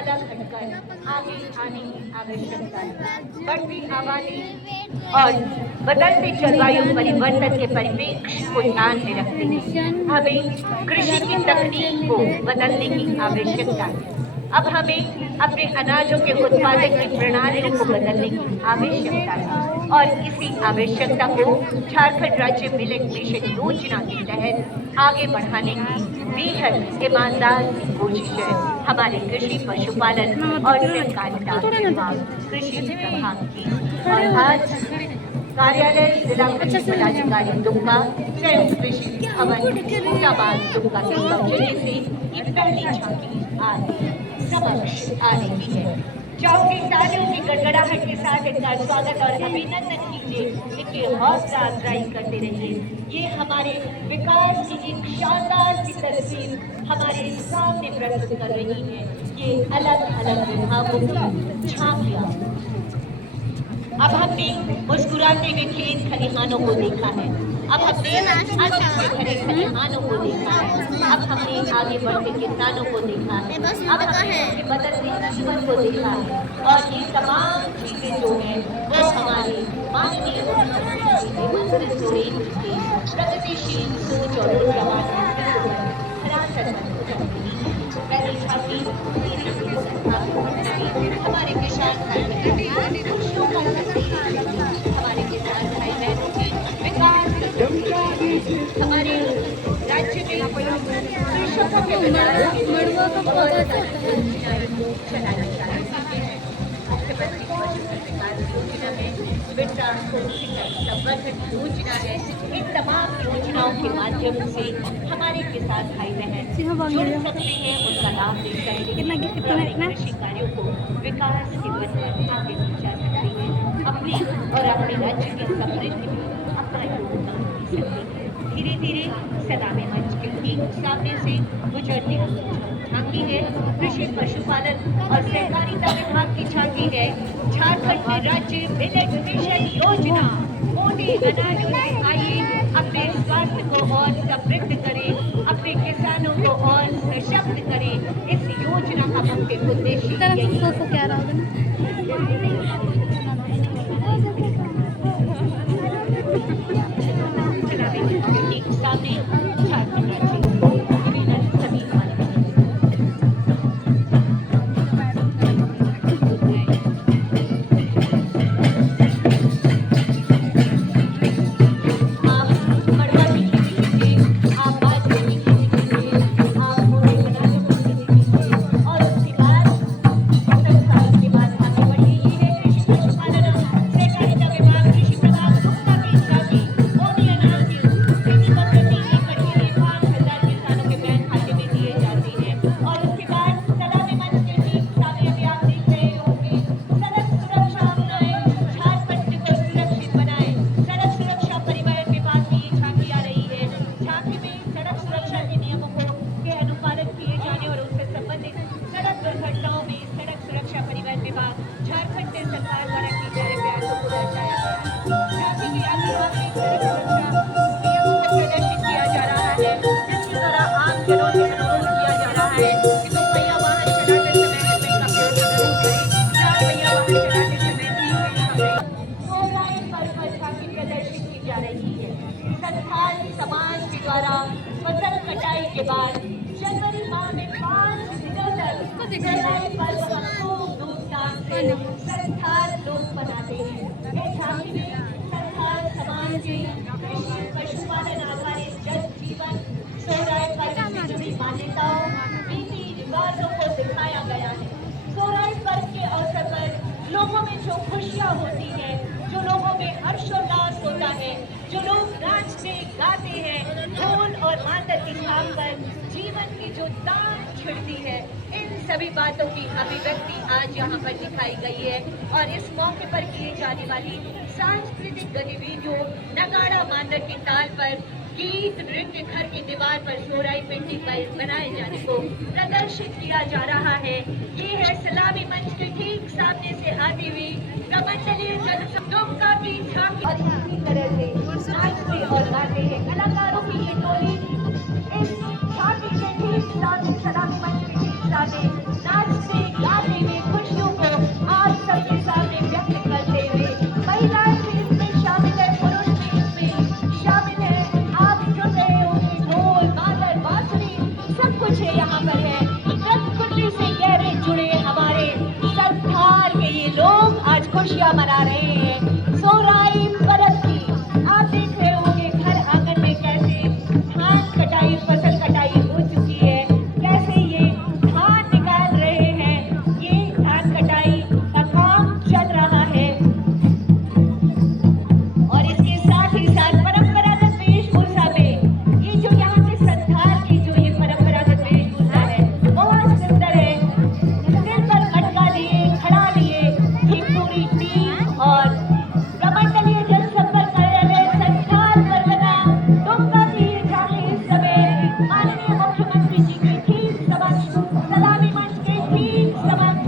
अलग हटकर आगे आने की आवश्यकता है। बढ़ती आबादी और बदलते जलवायु परिवर्तन के परिप्रेक्ष्य को ध्यान में रखते हुए हमें कृषि की तकनीक को बदलने की आवश्यकता है। अब हमें अपने अनाजों के उत्पादन की प्रणालियों को बदलने की आवश्यकता है और इसी आवश्यकता को झारखंड राज्य मिलेट मिशन योजना के तहत आगे बढ़ाने की बेहद ईमानदार सी कोशिश है हमारे कृषि पशुपालन और सहकारिता विभाग कृषि विभाग की। और आज कार्यालय जिला कृषि पदाधिकारी दुमका संयुक्त कृषि भवन फूटाबाद दुमका के सौजन्य से ये पहली झांकी आज समक्ष आ रही है। चाहोगे तालियों की गड़गड़ाहट के साथ इनका स्वागत और अभिनंदन कीजिए, इनकी हौसला अफजाई करते रहिए। ये हमारे विकास की एक शानदार सी तस्वीर हमारे सामने प्रस्तुत कर रही है। ये अलग अलग विभागों की झांकियां। अब हमने मुस्कुराते हुए खेत खलिहानों को देखा है, अब हमने अन्न से भरे खलिहानों को देखा है, अब हमने आगे बढ़ते किसानों को देखा है, अब हमने उनके बदलते जीवन को देखा है। और ये तमाम चीजें जो है वो हमारे माननीय मुख्यमंत्री हेमंत सोरेन जी के प्रगतिशील सोच और ऊर्जावान नेतृत्व पर धरातल पर उतर रही है। पहली झांकी हमारे किसान भाई बहनों खुशियों का हमारे किसान भाई बहनों के विकास हमारे राज्य में कृषकों के चलाना चाहते हैं। मुख्यमंत्री पशुधन विकास योजना में बेटा संवर्धन योजना है। इन तमाम योजनाओं के माध्यम से हमारे किसान भाई बहन जुड़ सकते हैं, उनका लाभ ले सकते हैं, कृषि कार्यों को विकास के पथ पर आगे पहुंचा सकते हैं, अपने और अपने राज्य की समृद्धि में अपना योगदान दे सकते हैं। धीरे धीरे सलामी मंच के ठीक सामने से गुजरती झांकी है कृषि पशुपालन और सहकारिता विभाग की झांकी है। झारखंड में राज्य मिलेट मिशन योजना मोटे अनाजों से आइए अपने स्वास्थ्य को और समृद्ध करें, अपने किसानों को और सशक्त करें। इस योजना का मुख्य उद्देश्य यही है। सामने झारखंड राज्य सभी समाज के द्वारा फसल कटाई के बाद जनवरी माह में 5 दिनों तक संथाल लोग मनाते हैं। इस झांकी में संथाल समाज के कृषि पशुपालन आधारित जन जीवन सोहराय पर्व से जुड़ी मान्यताओं रीति रिवाजों को दिखाया गया है। सोहराय पर्व के अवसर पर लोगों में जो खुशियाँ होती है, जो लोगों में हर्षोल्लास होता है, जो लोग नाचते गाते हैं, ढोल और मादल की थाप पर जीवन की जो तान छिड़ती है, इन सभी बातों की अभिव्यक्ति आज यहाँ पर दिखाई गई है। और इस मौके पर किए जाने वाली सांस्कृतिक गतिविधियों नगाड़ा मांदर की ताल पर गीत नृत्य घर की दीवार पर सोहराई पेंटिंग पर बनाए जाने को प्रदर्शित किया जा रहा है। ये है सलामी मंच के ठीक सामने से आती हुई प्रमंडलीय जनसमुदाय की झांकी। और इसी तरह से नाचते और गाते हैं कलाकारों की ये टोली इस झांकी के ठीक सामने सलामी मंच के ठीक सामने नाचते खुशियां मना रहे हैं सोहराई पर्व की। आप देख रहे होंगे घर आंगन में कैसे धान कटाई फसल कटाई हो चुकी है, कैसे ये धान निकाल रहे हैं, ये धान कटाई का काम चल रहा है। और इसके साथ ही साथ परंपरागत वेशभूषा में ये जो यहाँ पे संथाल की जो ये परंपरागत वेशभूषा है बहुत सुंदर है। सिर पर मटका लिए, खड़ा लिए ये पूरी टीम और प्रमंडलीय जनसंपर्क कार्यालय संथाल परगना दुमका की ये झांकी इस समय माननीय मुख्यमंत्री जी के ठीक समक्ष सलामी मंच के ठीक समक्ष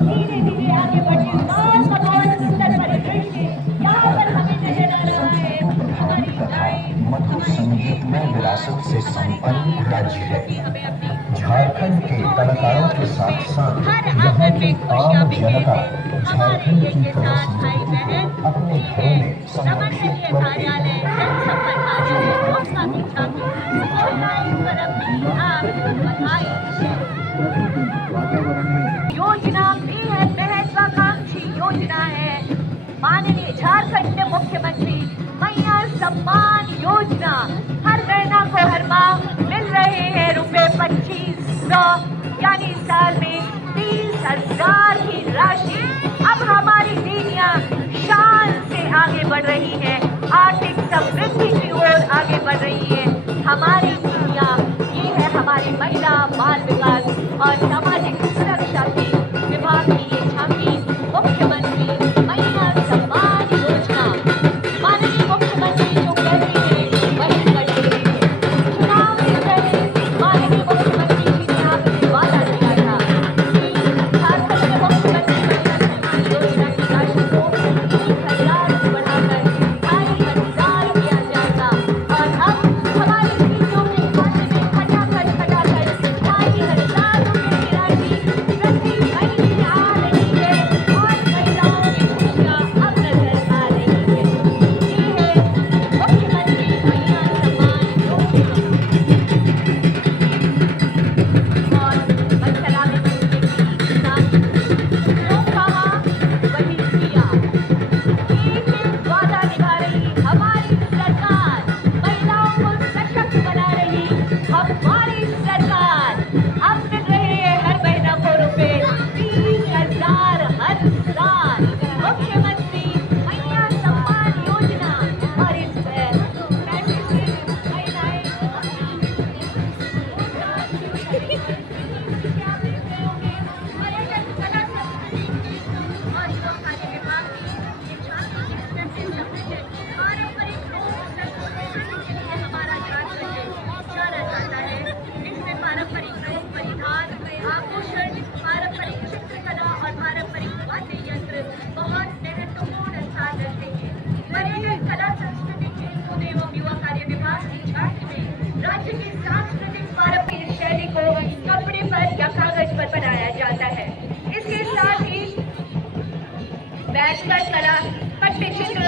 धीरे धीरे आगे बढ़ते मां का बहुत सुंदर परिदृश्य यहाँ पर हमें नजर आ रहा है। हमारी गाय मधुर संगीत में विरासत से संपन्न राज्य है। झारखंड के कलाकारों के साथ साथ यहाँ की आम जनता झारखंड की संस्कृति को अपने घरों में संरक्षित करते योजना भी है, महत्वाकांक्षी योजना है माननीय झारखंड के मुख्यमंत्री मैया सम्मान योजना। हर महीना को हर माह मिल रहे हैं रुपए 2500 यानी साल में 30,000 की राशि। अब हमारी दीदियां शान से आगे बढ़ रही है, आर्थिक समृद्धि की ओर आगे बढ़ रही है। हमारी दीदियां ये है हमारी महिला बाल विकास और सामाजिक सुरक्षा के विभाग की ये झांकी मुख्यमंत्री मैया सम्मान योजना। माननीय मुख्यमंत्री जो कहते हैं वही करते हैं। चुनाव से पहले माननीय मुख्यमंत्री जी ने आपसे वादा किया था कि झारखंड के मुख्यमंत्री मैया सम्मान योजना की राशि को 1,000 से बढ़ाकर 2,500 किया जाएगा। और अब हमारी दीदियों के खाते में खटाखट 2,500 रुपये की राशि प्रति महीने आ रही है और महिलाओं की खुशियां अब नजर आ रही है। ये है मुख्यमंत्री मैया सम्मान योजना। और सलामी मंच के ठीक साथ जो कहा वही किया, एक वादा निभा रही हमारी सरकार, महिलाओं को सशक्त बना रही हमारी सरकार। अब मिल रहे हैं हर महीना को रुपए 30,000 हर साल। मुख्यमंत्री मैया सम्मान योजना और इस पैसे से महिलाएं पर्यटन कला संस्कृति और युवा कार्य विभाग की ये झांकी जिस तरह से समृद्ध पारंपरिक लोक संस्कृति के लिए हमारा झारखंड जाना जाता है। इसमें पारंपरिक लोक परिधान, आभूषण, पारंपरिक चित्रकला और पारंपरिक वाद्य यंत्र बहुत महत्वपूर्ण स्थान रखते हैं। पर्यटन कला संस्कृति खेल कूद एवं युवा कार्य विभाग की झांकी में राज्य की सांस्कृतिक पारंपरिक शैली को कपड़े पर या कागज पर बनाया जाता है। इसके साथ ही बैठकर कला, पट्टचित्र,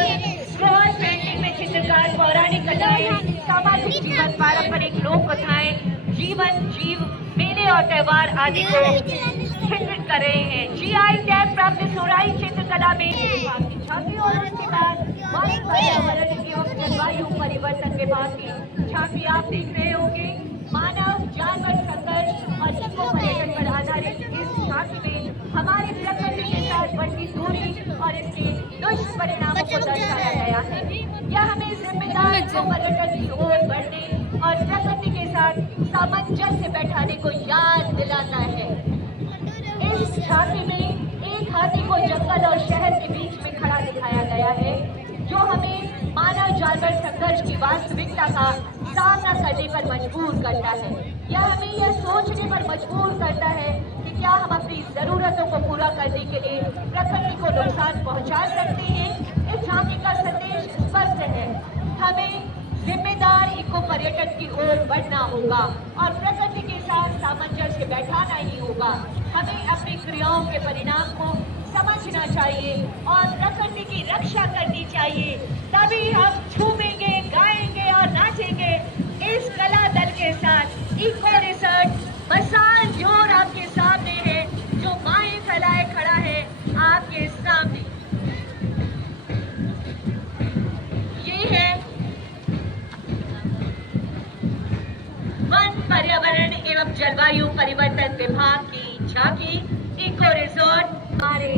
स्क्रॉल पेंटिंग में चित्रकार, पौराणिक कलाएं, सामाजिक जीवन, पारंपरिक लोक कथाएं, जीवन जीव, मेले और त्योहार आदि को चित्रित कर रहे हैं। जीआई टैग प्राप्त सोहराई चित्रकला में झांकी और इसके बाद वन पर्यावरण एवं जलवायु परिवर्तन विभाग की झांकी आप देख रहे होंगे। मानव जानवर संघर्ष और इको पर्यटन पर आधारित इस झांकी में हमारी प्रकृति के साथ बढ़ती दूरी और इसके दुष्परिणामों को दर्शाया गया है। यह हमें जिम्मेदार इको पर्यटन की ओर बढ़ने और प्रकृति के साथ सामंजस्य बैठाने को याद दिलाता है। इस झांकी में एक हाथी को जंगल और शहर के बीच में खड़ा दिखाया गया है, जो हमें मानव जानवर संघर्ष की वास्तविकता का सामना करने पर मजबूर करता है। यह हमें यह सोचने पर मजबूर करता है कि क्या हम अपनी जरूरतों को पूरा करने के लिए प्रकृति को नुकसान पहुंचा सकते हैं। इस झांकी का संदेश स्पष्ट है, हमें जिम्मेदार इको पर्यटन की ओर बढ़ना होगा और प्रकृति के साथ सामंजस्य बैठाना ही होगा। हमें अपनी क्रियाओं के परिणाम को समझना चाहिए और प्रकृति की रक्षा करनी चाहिए, तभी हम झूमेंगे, गाएंगे और नाचेंगे। इस कला दल के साथ इको रिसर्च मसाल जोर आपके सामने है, जो बाएं फैलाए खड़ा है आपके सामने। वन विभाग की झांकी इको रिजॉर्ट हमारे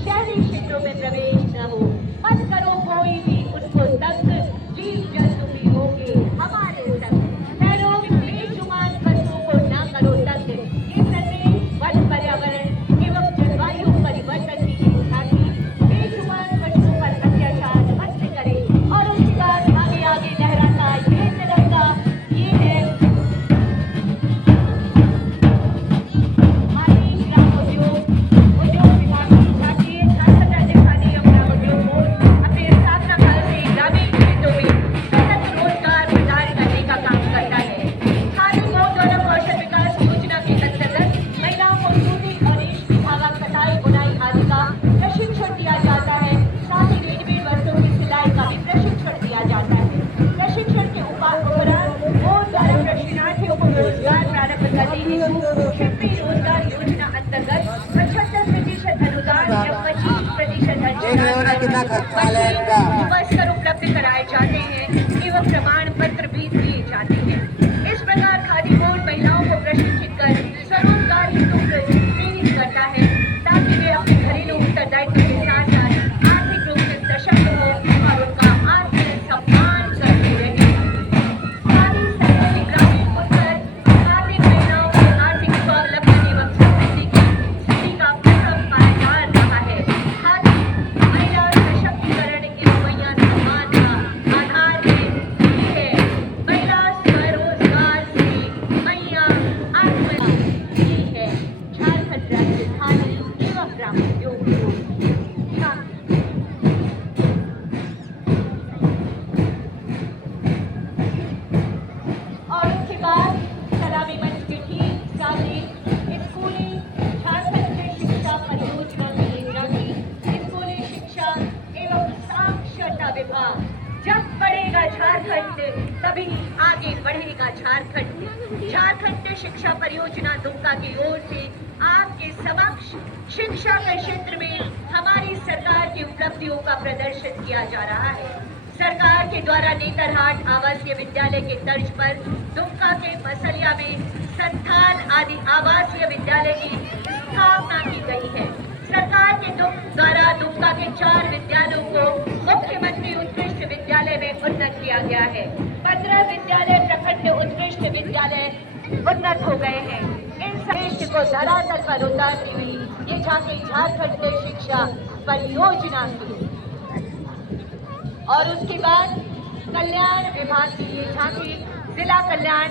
शहरी क्षेत्रों में प्रवेश न हो। मत करो कोई भी उनको तंग, जीव जंतु भी होंगे हमारे संग। ठहरो बेशुमार पशुओं को ना करो तंग। ये संदेश वन पर्यावरण एवं जलवायु परिवर्तन की ये झांकी बेशुमार पशुओं पर अत्याचार मत करे। और उसके बाद आगे आगे लहराता ये तिरंगा, ये है आदेश ग्राम उद्योग विभाग की झांकी। झारखंड राज्य खादी एवं ग्राम उद्योग बोर्ड अपने स्थापना काल से ग्रामीण क्षेत्रों में सतत रोजगार प्रदान करने का काम करता है। खादी बोर्ड द्वारा कौशल विकास योजना के अंतर्गत महिलाओं को सूती और रेशमी धागा कटाई बुनाई आदि का प्रशिक्षण दिया जाता है। साथ ही रेडीमेड वस्त्रों की सिलाई का भी प्रशिक्षण दिया जाता है। प्रशिक्षण के उपरांत बोर्ड द्वारा प्रशिक्षणार्थियों को रोजगार प्रारंभ करने हेतु शिल्पी रोजगार योजना अंतर्गत 75% अनुदान या 25% वस्त्र उपलब्ध कराए जाते हैं एवं प्रमाण पत्र भी दिए जाते हैं। इस प्रकार खादी बोर्ड महिलाओं को प्रशिक्षित कर स्वरोजगार हेतु प्रेरित करता है ताकि वे अपने घरेलू उत्तरदायित्व के साथ साथ आर्थिक रूप से सशक्त हो और उनका आत्मसम्मान करते रहे। खादी संगठन ग्रामीण उत्तर खादी महिलाओं के आर्थिक स्वावलंबन एवं समृद्धि की स्थिति का प्रथम पायदान रहा है। खादी महिला सशक्तिकरण एवं महिला सम्मान का आधार है। महिला स्वरोजगार से महिला आत्मनिर्भर है। झारखंड राज्य खादी एवं ग्राम उद्योग बोर्ड झांकी। और उसके बाद सलामी मंच के ठीक सामने स्कूली झारखंड में शिक्षा परियोजना की ये झांकी स्कूली शिक्षा एवं साक्षरता विभाग। जब बढ़ेगा झारखंड तभी आगे बढ़ेगा झारखंड। झारखंड शिक्षा परियोजना दुमका की ओर से आपके समक्ष शिक्षा के क्षेत्र में हमारी सरकार की उपलब्धियों का प्रदर्शन किया जा रहा है। सरकार के द्वारा नेतरहाट आवासीय विद्यालय के तर्ज पर दुमका के मसलिया में संथाल आदि आवासीय विद्यालय की स्थापना की गई है। सरकार के द्वारा दुमका के 4 विद्यालयों को मुख्यमंत्री उत्कृष्ट विद्यालय में उन्नत किया गया है। 15 विद्यालय प्रखंड उत्कृष्ट विद्यालय उन्नत हो गए हैं। इन सभी को धरातल पर उतारती हुई ये झांकी झारखंड शिक्षा परियोजना की। और उसके बाद कल्याण विभाग की ये झांकी जिला कल्याण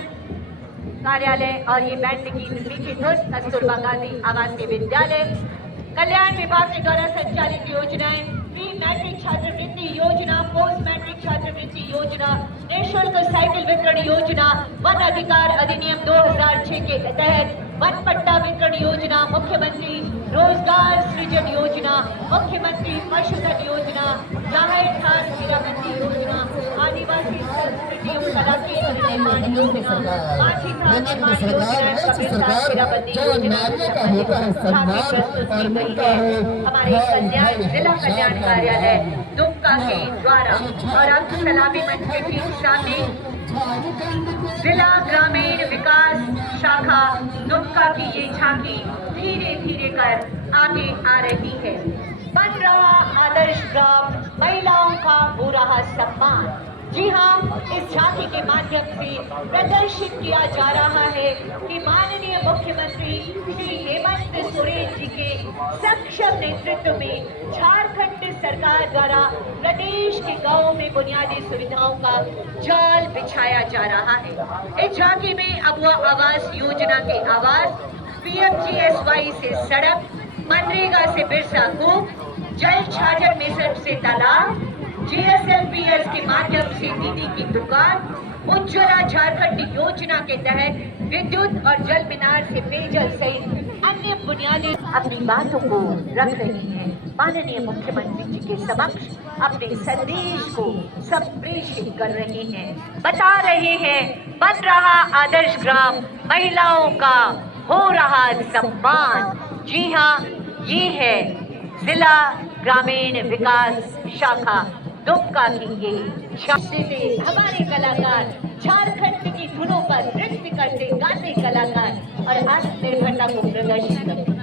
कार्यालय और ये बैंड की मीठी धुन कस्तूरबा गांधी आवासीय विद्यालय कल्याण विभाग के द्वारा संचालित योजनाएं प्री मैट्रिक छात्रवृत्ति योजना, पोस्ट मैट्रिक छात्रवृत्ति योजना, निःशुल्क साइकिल वितरण योजना, वन अधिकार अधिनियम 2006 के तहत वन पट्टा वितरण योजना, मुख्यमंत्री रोजगार सृजन योजना, मुख्यमंत्री पशुधन योजना, जाहिर खान हीराबंदी योजना, आदिवासी संस्कृति एवं कला केंद्र निर्माण योजना, माझी थान निर्माण योजना का विस्तार हीराबंदी योजना से संबंधित झांकी प्रस्तुत की गई है हमारे कल्याण जिला कल्याण कार्यालय दुमका के द्वारा। और अब सलामी मंच के ठीक सामने जिला ग्रामीण विकास शाखा दुमका की ये झांकी धीरे धीरे कर आगे आ रही है। बन रहा आदर्श ग्राम, महिलाओं का हो रहा सम्मान। जी हाँ, इस झांकी के माध्यम से प्रदर्शित किया जा रहा है कि माननीय मुख्यमंत्री श्री हेमंत सोरेन जी के सक्षम नेतृत्व में झारखंड सरकार द्वारा प्रदेश के गांवों में बुनियादी सुविधाओं का जाल बिछाया जा रहा है। इस झांकी में अबुआ आवास योजना के आवास, PMGSY से सड़क, मनरेगा से बिरसा कूप, जल छाजन मिशन से तालाब, GSLPS के माध्यम से दीदी की दुकान, उज्ज्वला झारखंड योजना के तहत विद्युत और जल मीनार से पेयजल सहित अन्य बुनियादी अपनी बातों को रख रही हैं। माननीय मुख्यमंत्री जी के समक्ष अपने संदेश को संप्रेषित कर रहे हैं, बता रहे हैं बन रहा आदर्श ग्राम, महिलाओं का हो रहा सम्मान। जी हाँ, ये है जिला ग्रामीण विकास शाखा दुमका की ये हमारे कलाकार झारखंड की धुनों पर नृत्य करते गाते कलाकार और आत्मनिर्भरता को प्रदर्शित करते।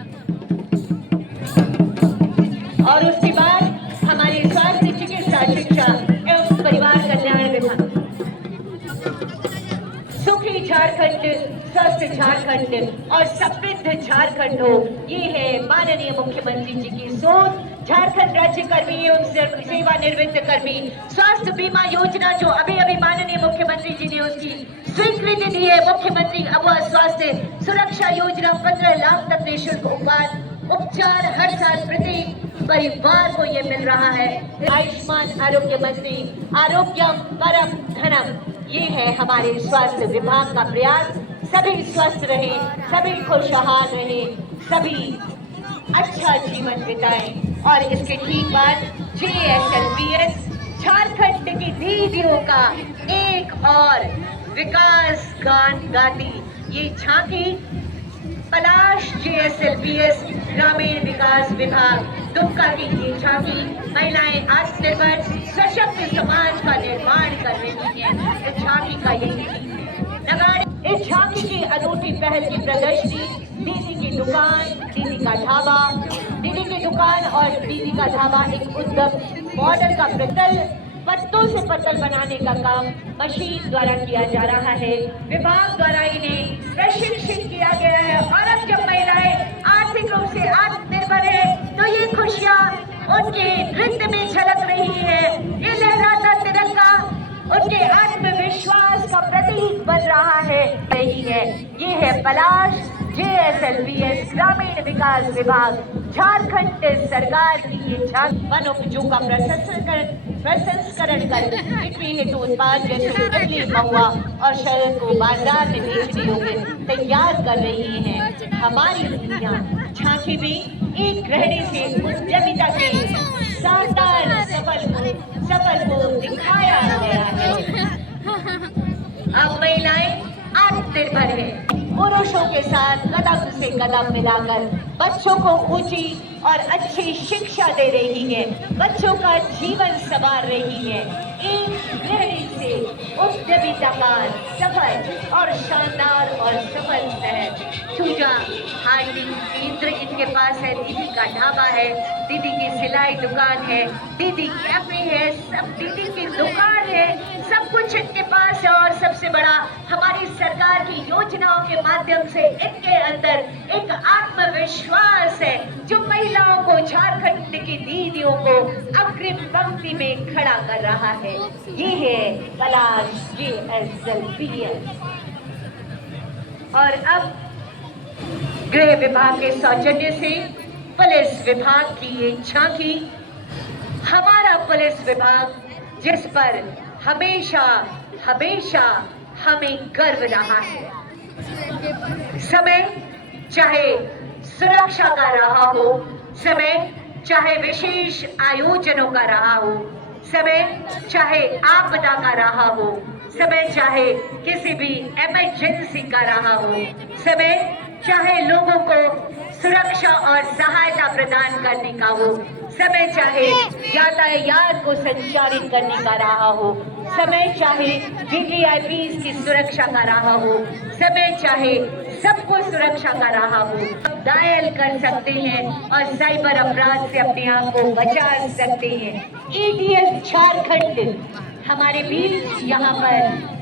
और उसके बाद हमारे स्वास्थ्य चिकित्सा शिक्षा एवं परिवार कल्याण विभाग सुखी झारखंड, स्वस्थ झारखंड और समृद्ध झारखंड हो, ये है माननीय मुख्यमंत्री जी की सोच। झारखंड राज्य कर्मी एवं सेवानिवृत्त कर्मी स्वास्थ्य बीमा योजना जो अभी अभी माननीय मुख्यमंत्री जी ने उसकी स्वीकृति दी है। मुख्यमंत्री अबुआ स्वास्थ्य सुरक्षा योजना 15 लाख तक निःशुल्क उपचार हर साल प्रत्येक परिवार को ये मिल रहा है। आयुष्मान आरोग्य मंत्री आरोग्यम परम धनम, ये है हमारे स्वास्थ्य विभाग का प्रयास। सभी स्वस्थ रहे, सभी खुशहाल रहे, सभी अच्छा जीवन बिताएं। और इसके ठीक बाद JSLPS झारखंड की दीदियों का एक और विकास गान गाती ये झांकी पलाश JSLPS ग्रामीण विकास विभाग दुमका की ये झांकी महिलाएं आत्मनिर्भर सशक्त समाज का निर्माण कर रही हैं। इस झांकी का यही नगाड़े, इस झांकी की अनूठी पहल की प्रदर्शनी दीदी की दुकान, दीदी का ढाबा, दीदी की दुकान और दीदी का ढाबा एक उद्यम मॉडल का प्रतल पत्तों से पत्तल बनाने का काम मशीन द्वारा किया जा रहा है। विभाग द्वारा इन्हें प्रशिक्षित किया गया है। और अब जब महिलाएं आर्थिक रूप से आत्मनिर्भर है तो ये खुशियां उनके नृत्य में झलक रही है। ये लहराता तिरंगा उनके आत्मविश्वास का प्रतीक बन रहा है। यही है, ये है पलाश JSLPS ग्रामीण विकास विभाग झारखंड सरकार की ये झांकी वनोपजों का प्रसंस्करण कर बिक्री हेतु उत्पाद जैसे इडली, महुआ और शहद को बाजार में बेचने योग्य तैयार कर रही हैं। हमारी दीदियां झांकी में एक गृहिणी से उद्यमिता के शानदार सफल को दिखाया गया है। अब महिलाएं आत्मनिर्भर है, पुरुषों के साथ कदम से कदम मिलाकर बच्चों को ऊंची और अच्छी शिक्षा दे रही है, बच्चों का जीवन संवार रही है। एक गृहिणी से उद्यमिता का सफल और शानदार और सफल शहर चूजा हार्डनिंग केंद्र इनके पास है। दीदी का ढाबा है, दीदी की सिलाई दुकान है, दीदी कैफे है, सब दीदी की दुकान है, सब कुछ इनके पास है। और सबसे बड़ा हमारी सरकार की योजनाओं के माध्यम से इनके अंदर एक आत्मविश्वास है जो महिलाओं को, झारखंड की दीदियों को अग्रिम पंक्ति में खड़ा कर रहा है। ये है पलाश JSLPS। और अब गृह विभाग के सौजन्य से पुलिस विभाग की ये झांकी, हमारा पुलिस विभाग जिस पर हमेशा हमेशा हमें गर्व रहा है। समय चाहे सुरक्षा का रहा हो, समय चाहे विशेष आयोजनों का रहा हो, समय चाहे आपदा का रहा हो, समय चाहे किसी भी इमरजेंसी का रहा हो, समय चाहे लोगों को सुरक्षा और सहायता प्रदान करने का हो, समय चाहे यातायात को संचालित करने का रहा हो, समय चाहे VVIPs की सुरक्षा का रहा हो, समय चाहे सबको सुरक्षा का रहा हो, डायल कर सकते हैं और साइबर अपराध से अपने आप को बचा सकते हैं। ATS झारखंड हमारे बीच यहाँ पर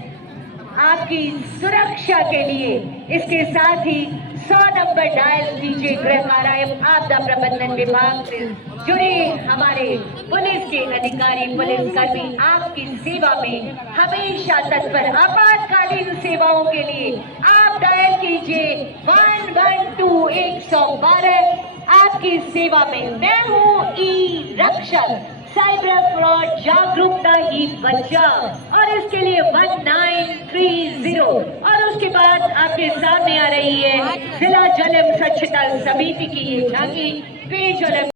आपकी सुरक्षा के लिए, इसके साथ ही 100 नंबर डायल कीजिए। गृह कारा एवं आपदा प्रबंधन विभाग से जुड़े हमारे पुलिस के अधिकारी, पुलिसकर्मी आपकी सेवा में हमेशा तत्पर। आपातकालीन सेवाओं के लिए आप डायल कीजिए 112 112। आपकी सेवा में मैं हूँ रक्षक, साइबर फ्रॉड जागरूकता ही बचा, और इसके लिए 1930। और उसके बाद आपके सामने आ रही है जिला जल एवं स्वच्छता समिति की ये झांकी पेयजल